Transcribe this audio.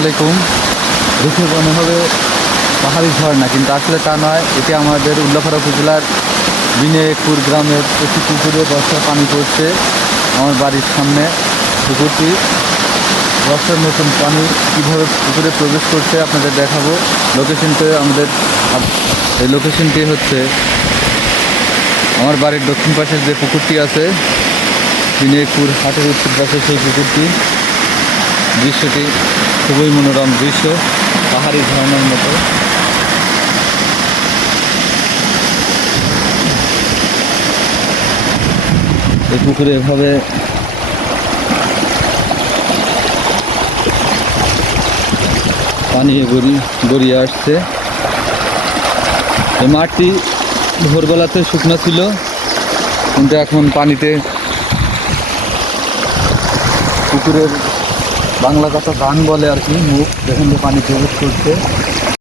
আলাইকুম। দেখে মনে হবে পাহাড়ি ঝর্ণা, কিন্তু আসলে তা নয়। এটি আমাদের উল্লাপাড়া উপজেলার বিনায়কপুর গ্রামের একটি পুকুরে বর্ষার পানি পড়ছে আমার বাড়ির সামনে। পুকুরটি বর্ষার নতুন পানি কীভাবে পুকুরে প্রবেশ করছে আপনাদের দেখাবো। এই লোকেশনটি হচ্ছে আমার বাড়ির দক্ষিণ পাশের যে পুকুরটি আছে, বিনায়কপুর হাটের উত্তর পাশে সেই পুকুরটি। দৃশ্যটি খুবই মনোরম দৃশ্য, পাহাড়ি ঝর্ণার মতো। এই পুকুরে এভাবে পানি গড়িয়ে আসছে। এই মাঠটি ভোরবেলাতে শুকনো ছিল, কিন্তু এখন পানিতে পুকুরের বাংলা কথা গান বলে আর কি, মুখ যেখান থেকে পানি প্রবেশ করছে।